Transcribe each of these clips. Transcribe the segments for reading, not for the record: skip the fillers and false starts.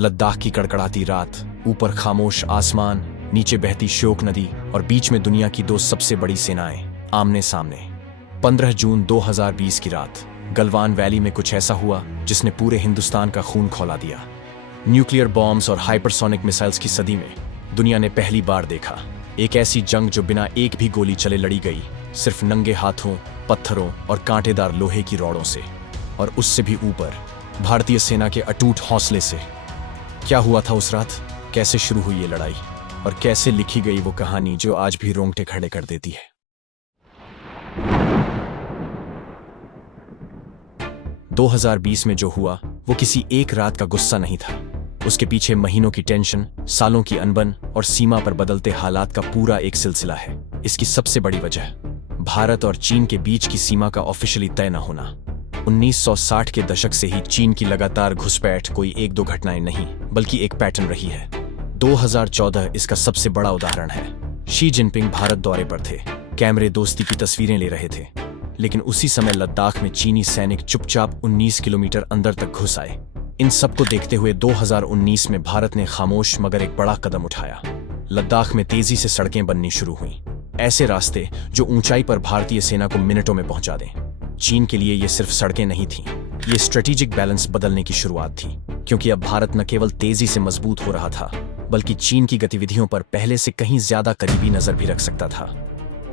लद्दाख की कड़कड़ाती रात, ऊपर खामोश आसमान, नीचे बहती श्योक नदी और बीच में दुनिया की दो सबसे बड़ी सेनाएं आमने सामने। 15 जून 2020 की रात गलवान वैली में कुछ ऐसा हुआ जिसने पूरे हिंदुस्तान का खून खौला दिया। न्यूक्लियर बॉम्ब्स और हाइपरसोनिक मिसाइल्स की सदी में दुनिया ने पहली बार देखा एक ऐसी जंग जो बिना एक भी गोली चले लड़ी गई, सिर्फ नंगे हाथों, पत्थरों और कांटेदार लोहे की रॉडों से, और उससे भी ऊपर भारतीय सेना के अटूट हौसले से। क्या हुआ था उस रात, कैसे शुरू हुई ये लड़ाई और कैसे लिखी गई वो कहानी जो आज भी रोंगटे खड़े कर देती है। 2020 में जो हुआ वो किसी एक रात का गुस्सा नहीं था। उसके पीछे महीनों की टेंशन, सालों की अनबन और सीमा पर बदलते हालात का पूरा एक सिलसिला है। इसकी सबसे बड़ी वजह भारत और चीन के बीच की सीमा का ऑफिशियली तय न होना। 1960 के दशक से ही चीन की लगातार घुसपैठ कोई एक दो घटनाएं नहीं बल्कि एक पैटर्न रही है। 2014 इसका सबसे बड़ा उदाहरण है। शी जिनपिंग भारत दौरे पर थे, कैमरे दोस्ती की तस्वीरें ले रहे थे, लेकिन उसी समय लद्दाख में चीनी सैनिक चुपचाप 19 किलोमीटर अंदर तक घुस आए। इन सबको देखते हुए 2019 में भारत ने खामोश मगर एक बड़ा कदम उठाया। लद्दाख में तेजी से सड़कें बननी शुरू हुईं, ऐसे रास्ते जो ऊंचाई पर भारतीय सेना को मिनटों में पहुंचा दें। चीन के लिए ये सिर्फ सड़कें नहीं थीं, ये स्ट्रेटेजिक बैलेंस बदलने की शुरुआत थी, क्योंकि अब भारत न केवल तेजी से मजबूत हो रहा था बल्कि चीन की गतिविधियों पर पहले से कहीं ज्यादा करीबी नजर भी रख सकता था।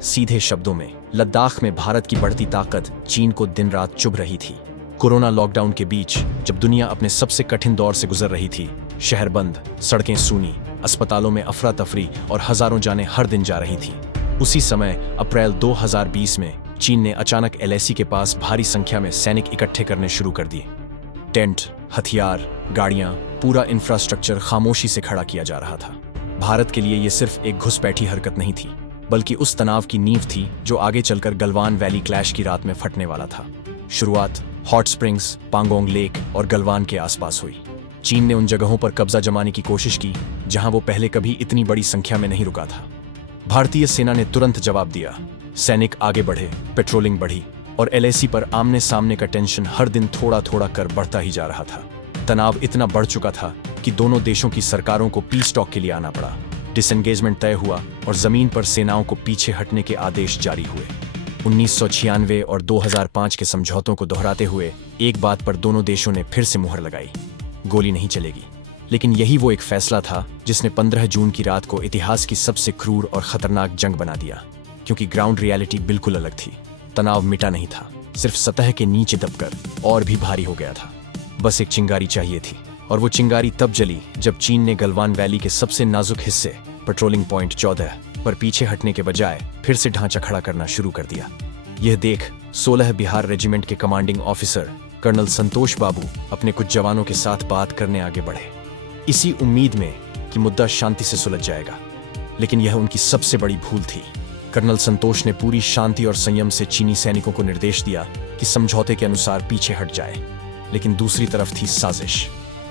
सीधे शब्दों में लद्दाख में भारत की बढ़ती ताकत चीन को दिन रात चुभ रही थी। कोरोना लॉकडाउन के बीच जब दुनिया अपने सबसे कठिन दौर से गुजर रही थी, शहर बंद, सड़कें सूनी, अस्पतालों में अफरा तफरी और हजारों जानें हर दिन जा रही थी, उसी समय अप्रैल 2020 में चीन ने अचानक एलएसी के पास भारी संख्या में सैनिक इकट्ठे करने शुरू कर दिए। टेंट, हथियार, गाड़ियां, पूरा इंफ्रास्ट्रक्चर खामोशी से खड़ा किया जा रहा था। भारत के लिए यह सिर्फ एक घुसपैठी हरकत नहीं थी बल्कि उस तनाव की नींव थी जो आगे चलकर गलवान वैली क्लैश की रात में फटने वाला था। शुरुआत हॉट स्प्रिंग्स, पांगोंग लेक और गलवान के आसपास हुई। चीन ने उन जगहों पर कब्जा जमाने की कोशिश की जहां वो पहले कभी इतनी बड़ी संख्या में नहीं रुका था। भारतीय सेना ने तुरंत जवाब दिया, सैनिक आगे बढ़े, पेट्रोलिंग बढ़ी और एलएसी पर आमने सामने का टेंशन हर दिन थोड़ा थोड़ा कर बढ़ता ही जा रहा था। तनाव इतना बढ़ चुका था कि दोनों देशों की सरकारों को पीस टॉक के लिए आना पड़ा। डिसएंगेजमेंट तय हुआ और जमीन पर सेनाओं को पीछे हटने के आदेश जारी हुए। 1996 और 2005 के समझौतों को दोहराते हुए एक बात पर दोनों देशों ने फिर से मुहर लगाई, गोली नहीं चलेगी। लेकिन यही वो एक फैसला था जिसने 15 जून की रात को इतिहास की सबसे क्रूर और खतरनाक जंग बना दिया, क्योंकि ग्राउंड रियलिटी बिल्कुल अलग थी। तनाव मिटा नहीं था, सिर्फ सतह के नीचे दबकर और भी भारी हो गया था। बस एक चिंगारी चाहिए थी, और वो चिंगारी तब जली जब चीन ने गलवान वैली के सबसे नाजुक हिस्से पेट्रोलिंग पॉइंट 14 पर पीछे हटने के बजाय फिर से ढांचा खड़ा करना शुरू कर दिया। यह देख 16 बिहार रेजिमेंट के कमांडिंग ऑफिसर कर्नल संतोष बाबू अपने कुछ जवानों के साथ बात करने आगे बढ़े, इसी उम्मीद में कि मुद्दा शांति से सुलझ जाएगा। लेकिन यह उनकी सबसे बड़ी भूल थी। कर्नल संतोष ने पूरी शांति और संयम से चीनी सैनिकों को निर्देश दिया कि समझौते के अनुसार पीछे हट जाए, लेकिन दूसरी तरफ थी साजिश।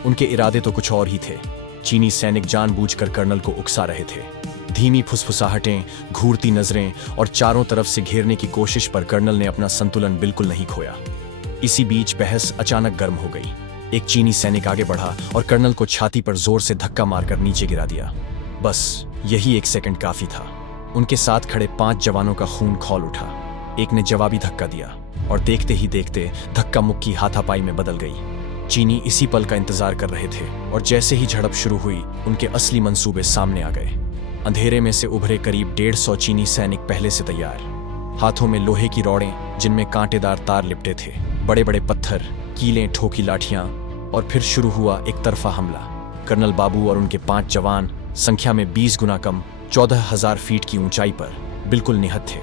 उनके इरादे तो कुछ और ही थे। चीनी सैनिक जानबूझकर कर्नल को उकसा रहे थे। धीमी फुसफुसाहटें, घूरती नजरें और चारों तरफ से घेरने की कोशिश पर कर्नल ने अपना संतुलन बिल्कुल नहीं खोया। इसी बीच बहस अचानक गर्म हो गई। एक चीनी सैनिक आगे बढ़ा और कर्नल को छाती पर जोर से धक्का मारकर नीचे गिरा दिया। बस यही एक सेकंड काफी था। उनके साथ खड़े 5 जवानों का खून खौल उठा। एक ने जवाबी धक्का दिया और देखते ही देखते धक्का मुक्की हाथापाई में बदल गई। चीनी इसी पल का इंतजार कर रहे थे और जैसे ही झड़प शुरू हुई उनके असली मंसूबे सामने आ गए। अंधेरे में से उभरे करीब 150 चीनी सैनिक पहले से तैयार, हाथों में लोहे की रॉडें जिनमें कांटेदार तार लिपटे थे, बड़े बड़े पत्थर, कीलें, ठोकी लाठियां, और फिर शुरू हुआ एक तरफा हमला। कर्नल बाबू और उनके 5 जवान, संख्या में 20 गुना कम, 14,000 फीट की ऊंचाई पर बिल्कुल निहत्थ थे।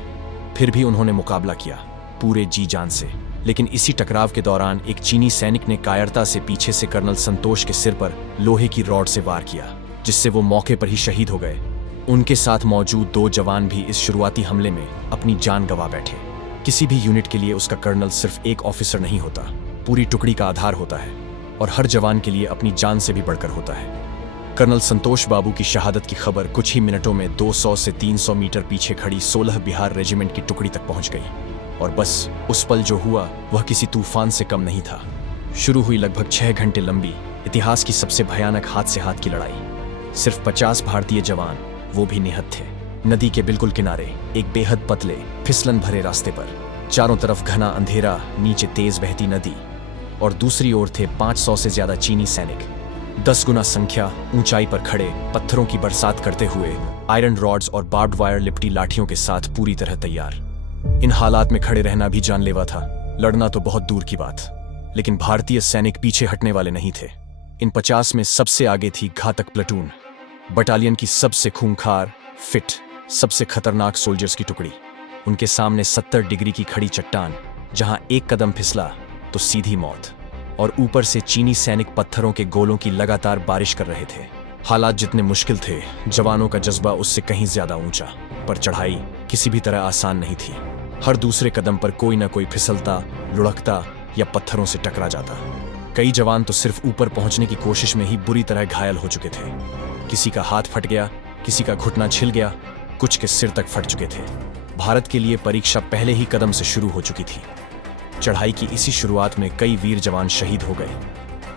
फिर भी उन्होंने मुकाबला किया पूरे जी जान से। लेकिन इसी टकराव के दौरान एक चीनी सैनिक ने कायरता से पीछे से कर्नल संतोष के सिर पर लोहे की रॉड से वार किया, जिससे वो मौके पर ही शहीद हो गए। उनके साथ मौजूद 2 जवान भी इस शुरुआती हमले में अपनी जान गंवा बैठे। किसी भी यूनिट के लिए उसका कर्नल सिर्फ एक ऑफिसर नहीं होता, पूरी टुकड़ी का आधार होता है, और हर जवान के लिए अपनी जान से भी बढ़कर होता है। कर्नल संतोष बाबू की शहादत की खबर कुछ ही मिनटों में 200 से 300 मीटर पीछे खड़ी 16 बिहार रेजिमेंट की टुकड़ी तक पहुंच गई। और बस उस पल जो हुआ वह किसी तूफान से कम नहीं था। शुरू हुई लगभग 6 घंटे लंबी इतिहास की सबसे भयानक हाथ से हाथ की लड़ाई। सिर्फ 50 भारतीय जवान, वो भी निहत थे। नदी के बिल्कुल किनारे एक बेहद पतले फिसलन भरे रास्ते पर, चारों तरफ घना अंधेरा, नीचे तेज बहती नदी, और दूसरी ओर थे 500 से ज्यादा चीनी सैनिक, 10 गुना संख्या, ऊंचाई पर खड़े, पत्थरों की बरसात करते हुए, आयरन रॉड्स और बार्ब्ड वायर लिपटी लाठियों के साथ पूरी तरह तैयार। इन हालात में खड़े रहना भी जानलेवा था, लड़ना तो बहुत दूर की बात। लेकिन भारतीय सैनिक पीछे हटने वाले नहीं थे। इन 50 में सबसे आगे थी घातक प्लेटून, बटालियन की सबसे खूंखार, फिट, सबसे खतरनाक सोल्जर्स की टुकड़ी। उनके सामने 70 डिग्री की खड़ी चट्टान, जहां एक कदम फिसला तो सीधी मौत, और ऊपर से चीनी सैनिक पत्थरों के गोलों की लगातार बारिश कर रहे थे। हालात जितने मुश्किल थे, जवानों का जज्बा उससे कहीं ज्यादा ऊंचा, पर चढ़ाई किसी भी तरह आसान नहीं थी। हर दूसरे कदम पर कोई ना कोई फिसलता, लुढ़कता या पत्थरों से टकरा जाता। कई जवान तो सिर्फ ऊपर पहुंचने की कोशिश में ही बुरी तरह घायल हो चुके थे। किसी का हाथ फट गया, किसी का घुटना छिल गया, कुछ के सिर तक फट चुके थे। भारत के लिए परीक्षा पहले ही कदम से शुरू हो चुकी थी। चढ़ाई की इसी शुरुआत में कई वीर जवान शहीद हो गए।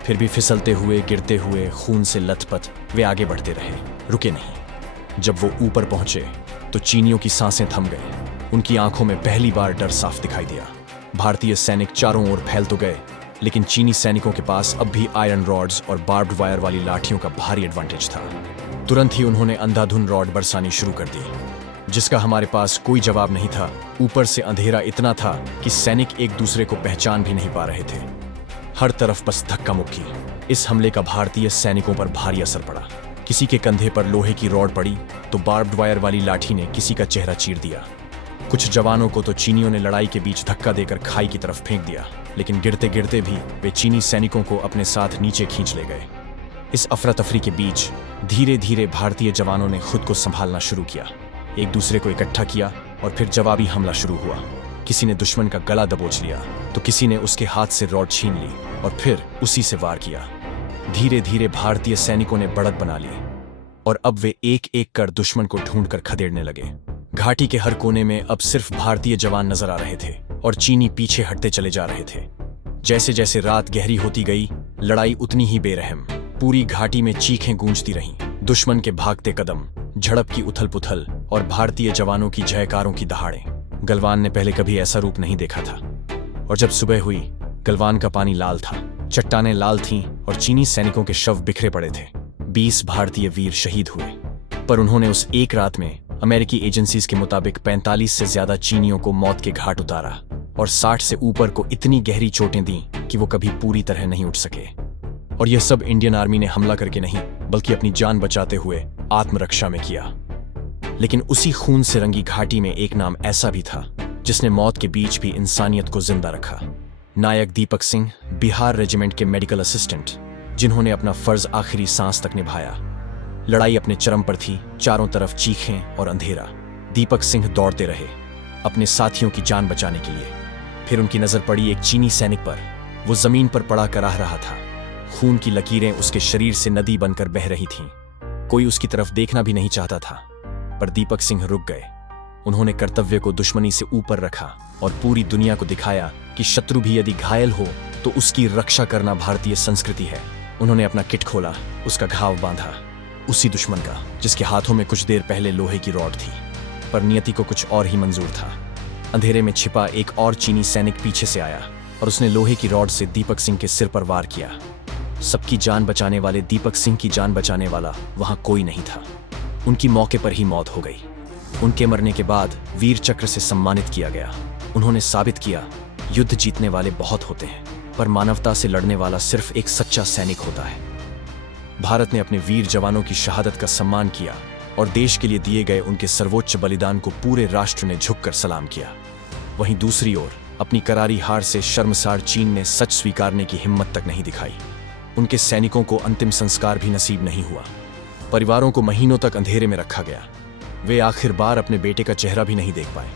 फिर भी फिसलते हुए, गिरते हुए, खून से लथपथ वे आगे बढ़ते रहे, रुके नहीं। जब वो ऊपर पहुंचे तो चीनियों की सांसें थम गई। उनकी आंखों में पहली बार डर साफ दिखाई दिया। भारतीय सैनिक चारों ओर फैल तो गए, लेकिन चीनी सैनिकों के पास अब भी आयरन रॉड्स और बार्ब्ड वायर वाली लाठियों का भारी एडवांटेज था। तुरंत ही उन्होंने अंधाधुंध रॉड बरसानी शुरू कर दी, जिसका हमारे पास कोई जवाब नहीं था। ऊपर से अंधेरा इतना था कि सैनिक एक दूसरे को पहचान भी नहीं पा रहे थे। हर तरफ बस धक्का मुक्की। इस हमले का भारतीय सैनिकों पर भारी असर पड़ा। किसी के कंधे पर लोहे की रॉड पड़ी तो बार्ब्ड वायर वाली लाठी ने किसी का चेहरा चीर दिया। कुछ जवानों को तो चीनियों ने लड़ाई के बीच धक्का देकर खाई की तरफ फेंक दिया, लेकिन गिरते गिरते भी वे चीनी सैनिकों को अपने साथ नीचे खींच ले गए। इस अफरा तफरी के बीच धीरे धीरे भारतीय जवानों ने खुद को संभालना शुरू किया, एक दूसरे को इकट्ठा किया और फिर जवाबी हमला शुरू हुआ। किसी ने दुश्मन का गला दबोच लिया तो किसी ने उसके हाथ से रॉड छीन ली और फिर उसी से वार किया। धीरे धीरे भारतीय सैनिकों ने बढ़त बना ली और अब वे एक एक कर दुश्मन को ढूंढकर खदेड़ने लगे। घाटी के हर कोने में अब सिर्फ भारतीय जवान नजर आ रहे थे और चीनी पीछे हटते चले जा रहे थे। जैसे जैसे रात गहरी होती गई, लड़ाई उतनी ही बेरहम। पूरी घाटी में चीखें गूंजती रहीं, दुश्मन के भागते कदम, झड़प की उथल पुथल और भारतीय जवानों की जयकारों की दहाड़ें। गलवान ने पहले कभी ऐसा रूप नहीं देखा था। और जब सुबह हुई, गलवान का पानी लाल था, चट्टानें लाल थीं और चीनी सैनिकों के शव बिखरे पड़े थे। 20 भारतीय वीर शहीद हुए, पर उन्होंने उस एक रात में अमेरिकी एजेंसीज के मुताबिक 45 से ज्यादा चीनियों को मौत के घाट उतारा और 60 से ऊपर को इतनी गहरी चोटें दी कि वो कभी पूरी तरह नहीं उठ सके। और यह सब इंडियन आर्मी ने हमला करके नहीं, बल्कि अपनी जान बचाते हुए आत्मरक्षा में किया। लेकिन उसी खून से रंगी घाटी में एक नाम ऐसा भी था जिसने मौत के बीच भी इंसानियत को जिंदा रखा। नायक दीपक सिंह, बिहार रेजिमेंट के मेडिकल असिस्टेंट, जिन्होंने अपना फर्ज आखिरी सांस तक निभाया। लड़ाई अपने चरम पर थी, चारों तरफ चीखें और अंधेरा। दीपक सिंह दौड़ते रहे अपने साथियों की जान बचाने के लिए। फिर उनकी नजर पड़ी एक चीनी सैनिक पर। वो जमीन पर पड़ा कराह रहा था, खून की लकीरें उसके शरीर से नदी बनकर बह रही थीं। कोई उसकी तरफ देखना भी नहीं चाहता था, पर दीपक सिंह रुक गए। उन्होंने कर्तव्य को दुश्मनी से ऊपर रखा और पूरी दुनिया को दिखाया कि शत्रु भी यदि घायल हो तो उसकी रक्षा करना भारतीय संस्कृति है। उन्होंने अपना किट खोला, उसका घाव बांधा, उसी दुश्मन का जिसके हाथों में कुछ देर पहले लोहे की रॉड थी। पर नियति को कुछ और ही मंजूर था। अंधेरे में छिपा एक और चीनी सैनिक पीछे से आया और उसने लोहे की रॉड से दीपक सिंह के सिर पर वार किया। सबकी जान बचाने वाले दीपक सिंह की जान बचाने वाला वहां कोई नहीं था। उनकी मौके पर ही मौत हो गई। उनके मरने के बाद वीर चक्र से सम्मानित किया गया। उन्होंने साबित किया, युद्ध जीतने वाले बहुत होते हैं, पर मानवता से लड़ने वाला सिर्फ एक सच्चा सैनिक होता है। भारत ने अपने वीर जवानों की शहादत का सम्मान किया और देश के लिए दिए गए उनके सर्वोच्च बलिदान को पूरे राष्ट्र ने झुककर सलाम किया। वहीं दूसरी ओर अपनी करारी हार से शर्मसार चीन ने सच स्वीकारने की हिम्मत तक नहीं दिखाई। उनके सैनिकों को अंतिम संस्कार भी नसीब नहीं हुआ। परिवारों को महीनों तक अंधेरे में रखा गया। वे आखिर बार अपने बेटे का चेहरा भी नहीं देख पाए।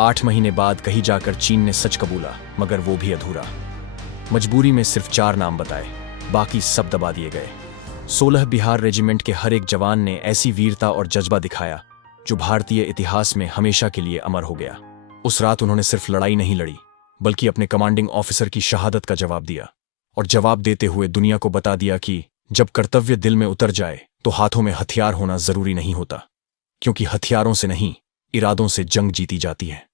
8 महीने बाद कहीं जाकर चीन ने सच कबूला, मगर वो भी अधूरा। मजबूरी में सिर्फ 4 नाम बताए, बाकी सब दबा दिए गए। 16 बिहार रेजिमेंट के हर एक जवान ने ऐसी वीरता और जज्बा दिखाया जो भारतीय इतिहास में हमेशा के लिए अमर हो गया। उस रात उन्होंने सिर्फ लड़ाई नहीं लड़ी, बल्कि अपने कमांडिंग ऑफिसर की शहादत का जवाब दिया। और जवाब देते हुए दुनिया को बता दिया कि जब कर्तव्य दिल में उतर जाए तो हाथों में हथियार होना जरूरी नहीं होता, क्योंकि हथियारों से नहीं, इरादों से जंग जीती जाती है।